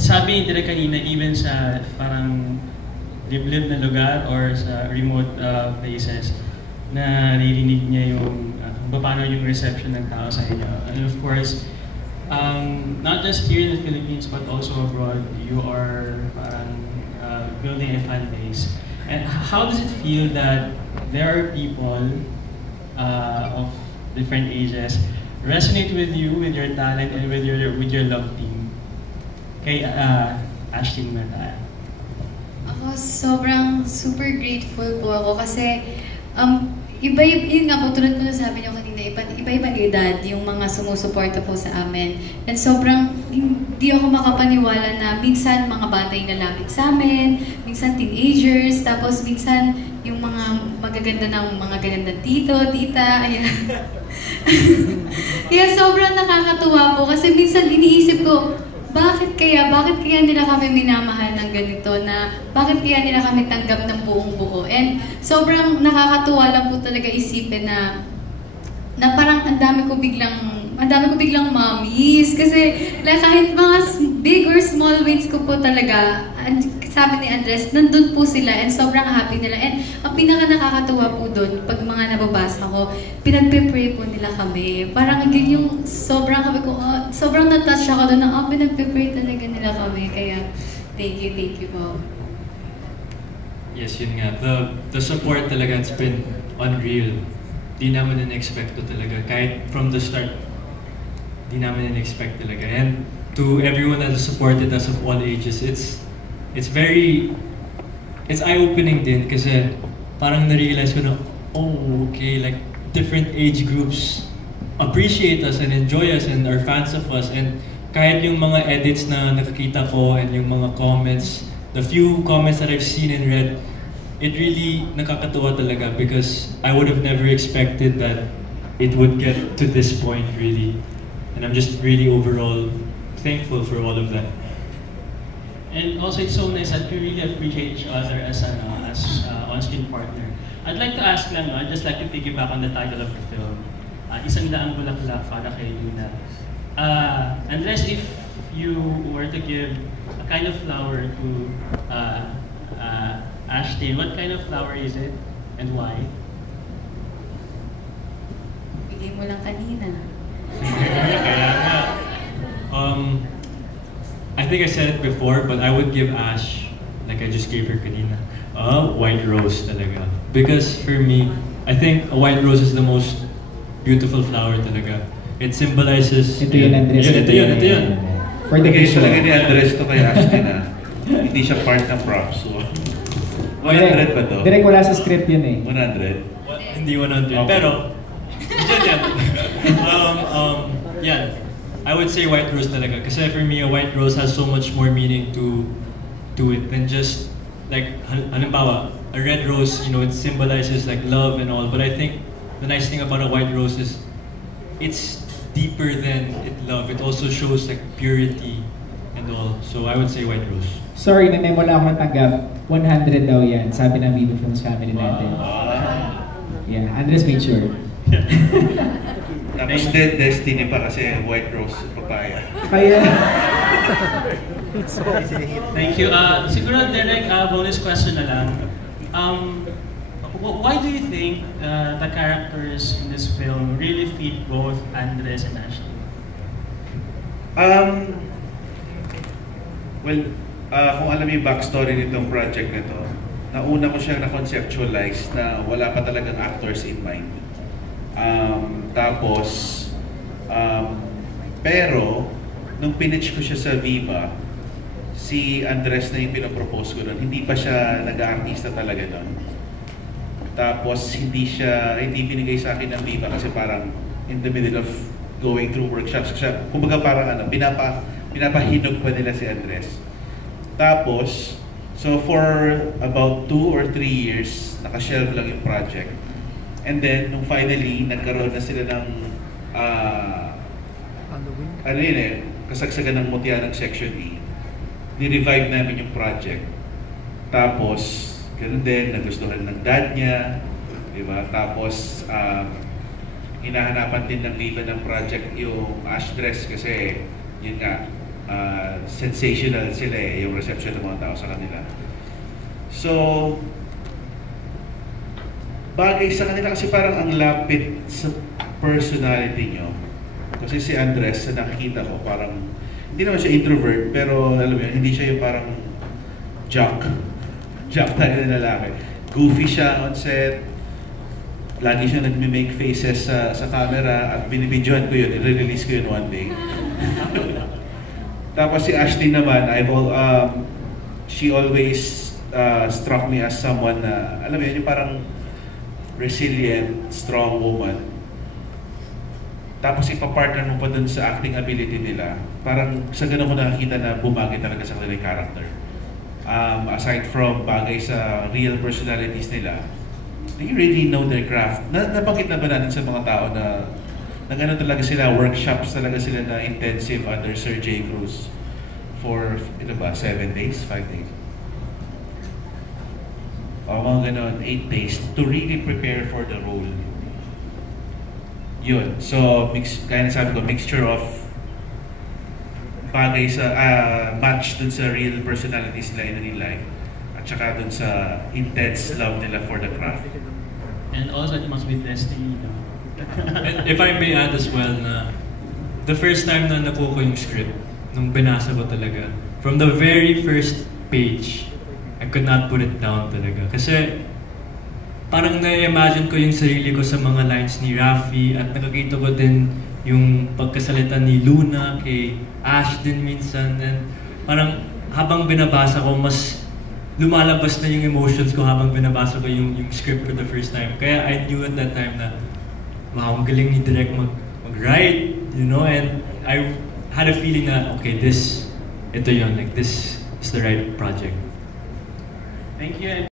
sabi nila kanina, even sa parang liblib na lugar or sa remote places, na naririnig niya yung paano yung reception ng tao sa inyo. And of course, not just here in the Philippines but also abroad, you are parang building a fan base. And how does it feel that there are people of different ages resonate with you, with your talent, and with your love team? Kay Ashley muna tayo. Ako sobrang super grateful po ako kasi yun nga po, tulad po na sabi niyo kanina, iba-ibang edad yung mga sumusuporta po sa amin. And sobrang hindi ako makapaniwala na minsan mga bata yung lalapit sa amin, minsan teenagers, tapos minsan yung mga magaganda ng mga gagandang tito, tita, ayan. Kaya sobrang nakakatuwa po kasi minsan iniisip ko, bakit kaya nila kami minamahal ng ganito, na bakit kaya nila kami tanggap ng buong buo. And sobrang nakakatuwa lang po talaga isipin na parang ang dami ko biglang mommies kasi kahit mga big or small wins ko po talaga, sabi ni Andres, nandun po sila and sobrang happy nila. And ang pinaka nakakatuwa po doon, pag mga nababasa ko, pinagpe-pray po nila kami. Parang yun yung sobrang sabi ko, sobrang na-touch ako doon na pinagpe-pray talaga nila kami. Kaya thank you po. Yes, yun nga. The support talaga, it's been unreal. Di namin na-expect to talaga. Kahit from the start, di namin na-expect talaga. And to everyone that has supported us of all ages, it's eye-opening din kasi parang na-realize ko na, okay, like different age groups appreciate us and enjoy us and are fans of us. And kahit yung mga edits na nakakita ko and yung mga comments, the few comments that I've seen and read, it really nakakatuwa talaga because I would have never expected that it would get to this point really. And I'm just really overall thankful for all of that. And also, it's so nice that we really appreciate each other as on-screen partner. I'd like to ask lang, I'd just like to piggyback on the title of the film. Isang Daang Bulaklak para kay Luna. Unless if you were to give a kind of flower to Ashley, what kind of flower is it and why? Bigay mo lang kanina. Kaya nga. I think I said it before, but I would give Ash, like I just gave her kanina, a white rose talaga. Because for me, I think a white rose is the most beautiful flower talaga. It symbolizes... Ito yun, Andres. Ito yun. For the visual. Talaga ni Andres to kay Ashley na hindi siya part ng props. So, 100 ba to? Direct wala sa script yun eh. 100? Hindi 100. Okay. Pero, yan. I would say white rose talaga. Kasi for me, a white rose has so much more meaning to it than just, like, halimbawa, a red rose, you know, it symbolizes like love and all. But I think the nice thing about a white rose is it's deeper than love. It also shows like purity and all. So I would say white rose. Sorry, na-memo lang ako natanggap. 100 daw yan, sabi ng Viva Films family natin. Yeah, Andres made sure. Tapos Destiny pa kasi white rose papaya. Kaya... Thank you. Siguro, Derek, bonus question na lang. Why do you think the characters in this film really fit both Andres and Ashley? Well, kung alam yung backstory nitong project nito, nauna ko siyang na-conceptualize na wala pa talagang actors in mind. Pero, nung pinitch ko siya sa Viva, si Andres na yung pinapropose ko doon. Hindi pa siya nag-aartista talaga doon. Tapos, hindi binigay sa akin ng Viva kasi parang in the middle of going through workshops. Kumbaga parang pinapahinog pa nila si Andres. Tapos, so for about 2 or 3 years, nakashelve lang yung project. And then, nung finally, nagkaroon na sila ng kasagsagan ng mutya ng Section E. Ni-revive namin yung project. Tapos, ganoon din, nagustuhan ng dad niya. Diba? Tapos, hinahanapan din ng Viva ng project yung Ash Dress kasi, yun nga, sensational sila eh, yung reception ng mga tao sa kanila. So, bagay sa kanila kasi parang ang lapit sa personality nyo. Kasi si Andres, sa nakikita ko, parang, hindi naman siya introvert, pero alam mo yun, hindi siya yung parang jock tayo na lalaki. Goofy siya on set, lagi siya nagme-make faces sa camera at binibidyohan ko yun, i-release ko yun one day. Tapos si Ashley naman, she always struck me as someone na, alam mo yun, yung parang resilient, strong woman. Tapos ipapartner mo pa dun sa acting ability nila. Parang sa ganun ko nakakita na bumagay talaga sa kanilang character. Aside from bagay sa real personalities nila, they really know their craft. Nabanggit na ba natin sa mga tao na gano'n talaga sila, workshops talaga sila na intensive under Sir J. Cruz for, 7 days, 5 days? O mga gano'n, 8 days to really prepare for the role. Yun. So, kaya nasabi ko, mixture of bagay sa, match dun sa real personalities nila in real life at saka dun sa intense love nila for the craft. And also, it must be destiny. And if I may add as well na the first time na nakuha ko yung script, nung binasa ko talaga, from the very first page, I could not put it down talaga. Kasi parang na-imagine ko yung sarili ko sa mga lines ni Rafi at nakakita ko din yung pagkasalita ni Luna kay Ash din minsan. And parang habang binabasa ko, mas lumalabas na yung emotions ko habang binabasa ko yung script for the first time. Kaya I knew at that time na wow, ang galing ni Direk mag-write, and I had a feeling na, okay, ito yun, like this is the right project. Thank you.